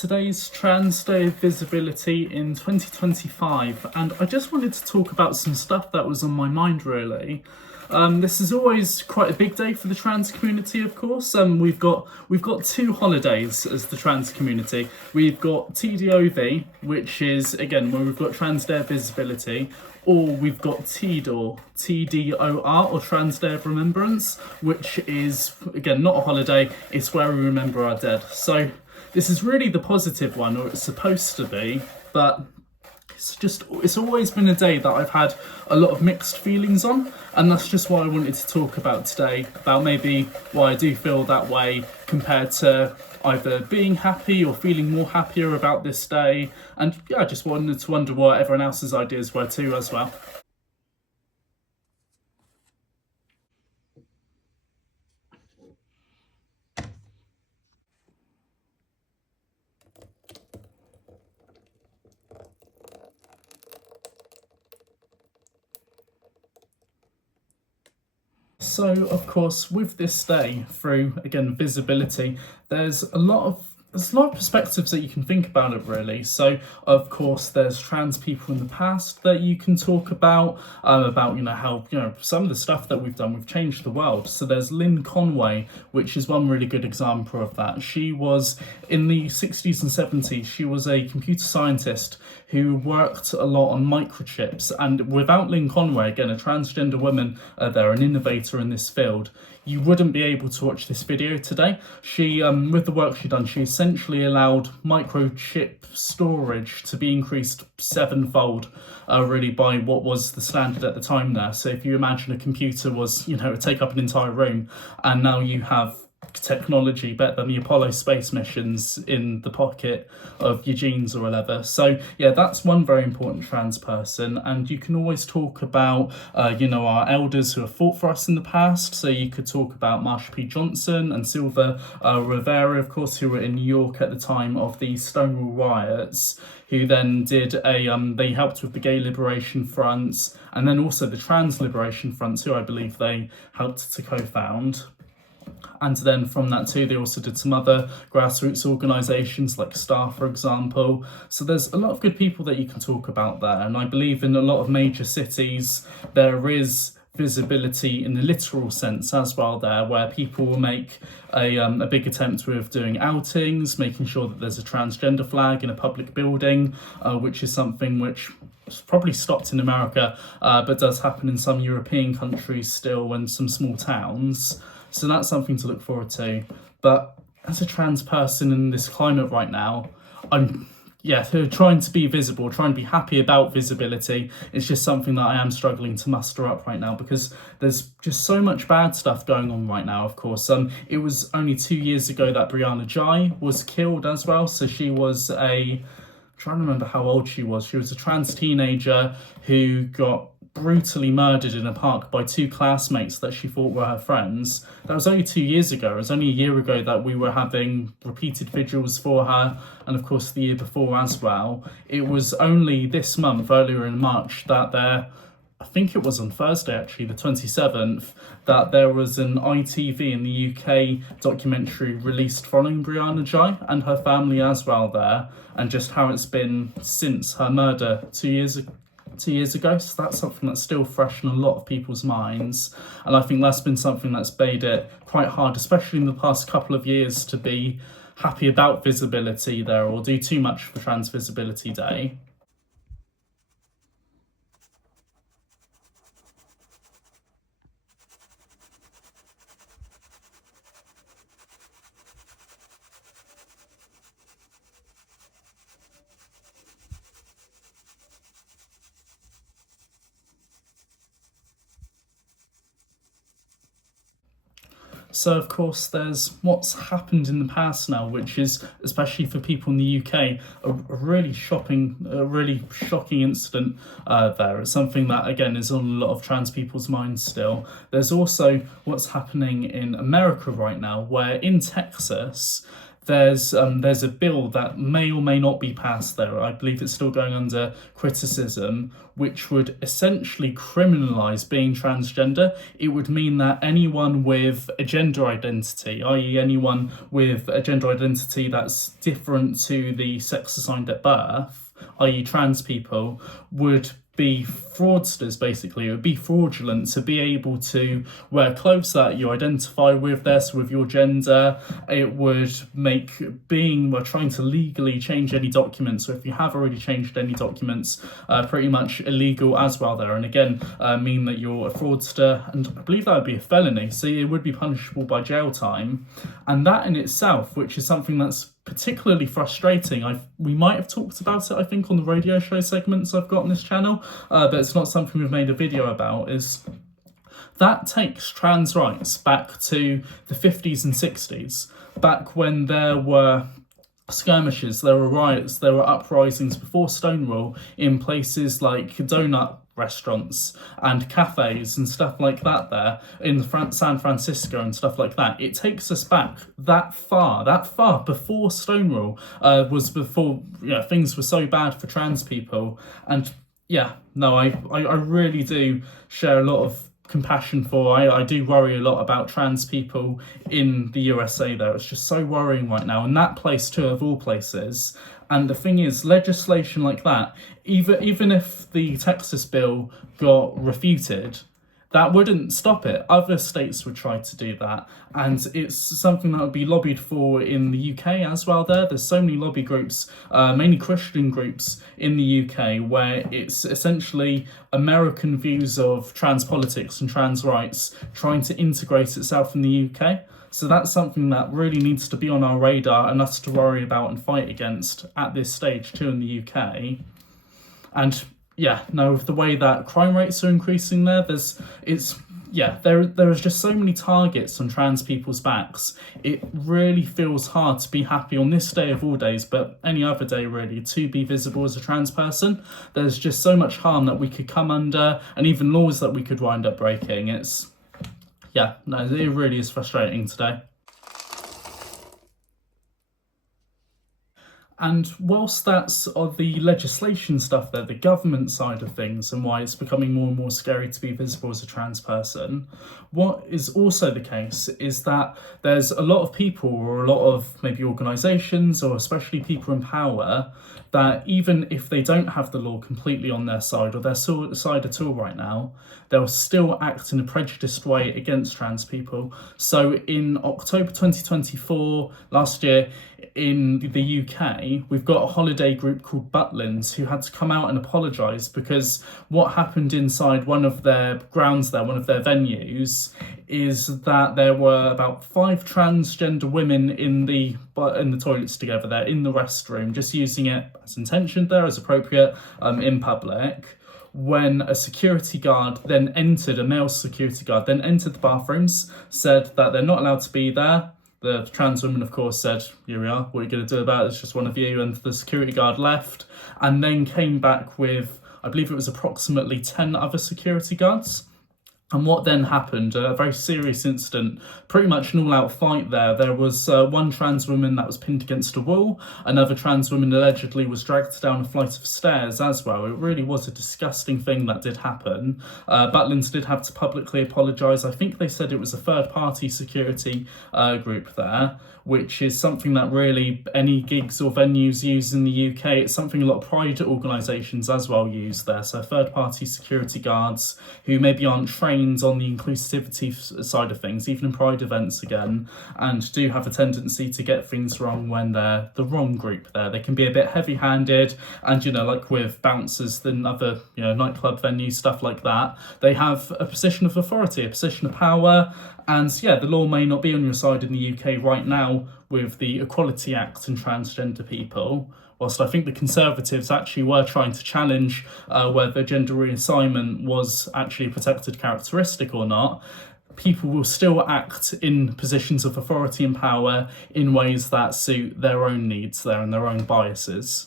Today's Trans Day of Visibility in 2025, and I just wanted to talk about some stuff that was on my mind really. This is always quite a big day for the trans community, of course. We've got two holidays as the trans community. We've got TDOV, which is again where we've got Trans Day of Visibility, or we've got TDOR, TDOR, or Trans Day of Remembrance, which is again not a holiday. It's where we remember our dead. So this is really the positive one, or it's supposed to be, but it's always been a day that I've had a lot of mixed feelings on, and that's just what I wanted to talk about today, about maybe why I do feel that way compared to either being happy or feeling more happier about this day. And yeah, I just wanted to wonder what everyone else's ideas were too as well. So, of course, with this day, through again visibility, there's a lot of perspectives that you can think about it really. So, of course, there's trans people in the past that you can talk about how some of the stuff that we've done, we've changed the world. So there's Lynn Conway, which is one really good example of that. She was in the 60s and 70s. She was a computer scientist who worked a lot on microchips, and without Lynn Conway, again a transgender woman, they're an innovator in this field, you wouldn't be able to watch this video today. She, with the work she'd done, she essentially allowed microchip storage to be increased sevenfold, really, by what was the standard at the time there. So if you imagine a computer was, take up an entire room, and now you have technology better than the Apollo space missions in the pocket of your jeans or whatever. So yeah, that's one very important trans person. And you can always talk about our elders who have fought for us in the past. So you could talk about Marsha P. Johnson and Silva Rivera, of course, who were in New York at the time of the Stonewall riots, who then did they helped with the gay liberation fronts, and then also the trans liberation fronts, who I believe they helped to co-found. And then from that too, they also did some other grassroots organisations like STAR, for example. So there's a lot of good people that you can talk about there. And I believe in a lot of major cities, there is visibility in the literal sense as well there, where people will make a big attempt with doing outings, making sure that there's a transgender flag in a public building, which is something which probably stopped in America, but does happen in some European countries still and some small towns. So that's something to look forward to. But as a trans person in this climate right now, I'm trying to be visible, trying to be happy about visibility. It's just something that I am struggling to muster up right now, because there's just so much bad stuff going on right now, of course. It was only 2 years ago that Brianna Ghey was killed as well. So she was I'm trying to remember how old she was. She was a trans teenager who got brutally murdered in a park by two classmates that she thought were her friends. That was only 2 years ago. It was only a year ago that we were having repeated vigils for her, and of course the year before as well. It was only this month, earlier in March, that I think it was on Thursday actually, the 27th, that there was an ITV in the UK documentary released following Brianna Ghey and her family as well there, and just how it's been since her murder 2 years ago. So that's something that's still fresh in a lot of people's minds, and I think that's been something that's made it quite hard, especially in the past couple of years, to be happy about visibility there or do too much for Trans Visibility Day. So, of course, there's what's happened in the past now, which is, especially for people in the UK, a really shocking incident there. It's something that, again, is on a lot of trans people's minds still. There's also what's happening in America right now, where in Texas, there's a bill that may or may not be passed there. I believe it's still going under criticism, which would essentially criminalise being transgender. It would mean that anyone with a gender identity, i.e. anyone with a gender identity that's different to the sex assigned at birth, i.e. trans people, would be fraudsters. Basically, it would be fraudulent to be able to wear clothes that you identify with this, with your gender. It would make trying to legally change any documents, so if you have already changed any documents, pretty much illegal as well there, and again mean that you're a fraudster, and I believe that would be a felony, so it would be punishable by jail time. And that in itself, which is something that's particularly frustrating, we might have talked about it, I think, on the radio show segments I've got on this channel, but it's not something we've made a video about, is that takes trans rights back to the 50s and 60s, back when there were skirmishes, there were riots, there were uprisings before Stonewall in places like donut restaurants and cafes and stuff like that there in San Francisco and stuff like that. It takes us back that far before Stonewall, was before things were so bad for trans people. And I really do share a lot of compassion for. I do worry a lot about trans people in the USA though. It's just so worrying right now, and that place too, of all places. And the thing is, legislation like that, even if the Texas bill got refuted, that wouldn't stop it. Other states would try to do that, and it's something that would be lobbied for in the UK as well there. There's so many lobby groups, mainly Christian groups in the UK, where it's essentially American views of trans politics and trans rights trying to integrate itself in the UK. So that's something that really needs to be on our radar and us to worry about and fight against at this stage too in the UK. And with the way that crime rates are increasing there, there is just so many targets on trans people's backs. It really feels hard to be happy on this day of all days, but any other day really, to be visible as a trans person. There's just so much harm that we could come under, and even laws that we could wind up breaking. It really is frustrating today. And whilst that's on the legislation stuff there, the government side of things, and why it's becoming more and more scary to be visible as a trans person, what is also the case is that there's a lot of people, or a lot of maybe organisations, or especially people in power, that even if they don't have the law completely on their side, or their side at all right now, they'll still act in a prejudiced way against trans people. So in October 2024, last year, in the UK, we've got a holiday group called Butlins who had to come out and apologise because what happened inside one of their grounds there, one of their venues, is that there were about 5 transgender women in the toilets together there, in the restroom, just using it as intentioned there, as appropriate, in public. When a security guard then entered, a male security guard then entered the bathrooms, said that they're not allowed to be there. The trans woman, of course, said, "Here we are, what are you going to do about it? It's just one of you." And the security guard left, and then came back with, I believe it was approximately 10 other security guards. And what then happened, a very serious incident, pretty much an all-out fight there. There was one trans woman that was pinned against a wall. Another trans woman allegedly was dragged down a flight of stairs as well. It really was a disgusting thing that did happen. Butlins did have to publicly apologise. I think they said it was a third-party security group there, which is something that really any gigs or venues use in the UK. It's something a lot of private organisations as well use there. So third-party security guards who maybe aren't trained on the inclusivity side of things, even in pride events again, and do have a tendency to get things wrong when they're the wrong group there. They can be a bit heavy-handed, and like with bouncers and other nightclub venues, stuff like that, they have a position of authority, a position of power, and the law may not be on your side in the UK right now with the Equality Act and transgender people. Whilst I think the Conservatives actually were trying to challenge whether gender reassignment was actually a protected characteristic or not, people will still act in positions of authority and power in ways that suit their own needs there and their own biases.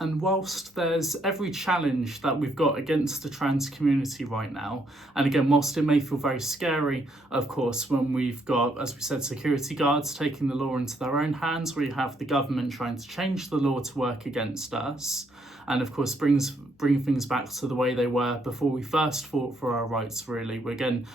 And whilst there's every challenge that we've got against the trans community right now, and again, whilst it may feel very scary, of course, when we've got, as we said, security guards taking the law into their own hands, where you have the government trying to change the law to work against us, and of course bring things back to the way they were before we first fought for our rights, really, again,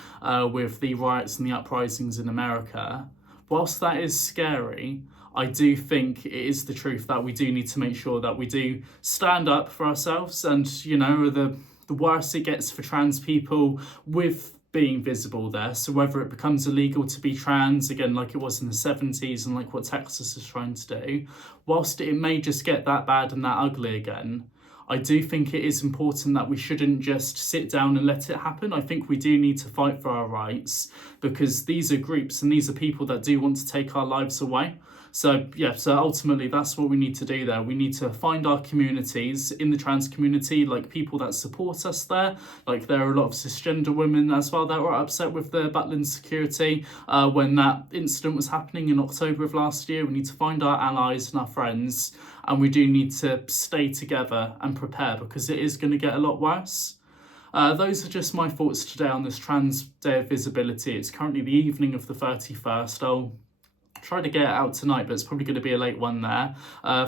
with the riots and the uprisings in America. Whilst that is scary, I do think it is the truth that we do need to make sure that we do stand up for ourselves. And, you know, the worse it gets for trans people with being visible there. So whether it becomes illegal to be trans, again, like it was in the 70s and like what Texas is trying to do, whilst it may just get that bad and that ugly again, I do think it is important that we shouldn't just sit down and let it happen. I think we do need to fight for our rights, because these are groups and these are people that do want to take our lives away. So yeah, so ultimately that's what we need to do there. We need to find our communities in the trans community, like people that support us there. Like there are a lot of cisgender women as well that were upset with the Butlin security when that incident was happening in October of last year. We need to find our allies and our friends, and we do need to stay together and prepare, because it is going to get a lot worse. Those are just my thoughts today on this Trans Day of Visibility. It's currently the evening of the 31st. I'll try to get it out tonight, but it's probably going to be a late one there.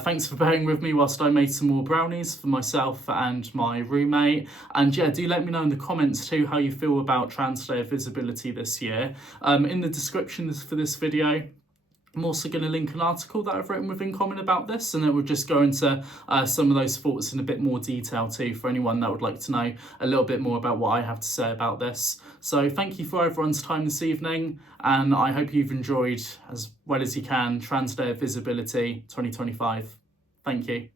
Thanks for bearing with me whilst I made some more brownies for myself and my roommate. And yeah, do let me know in the comments too how you feel about Trans Day of Visibility this year. In the description for this video, I'm also going to link an article that I've written with InCommon about this, and it will just go into some of those thoughts in a bit more detail too, for anyone that would like to know a little bit more about what I have to say about this. So thank you for everyone's time this evening, and I hope you've enjoyed as well as you can Trans Day of Visibility 2025. Thank you.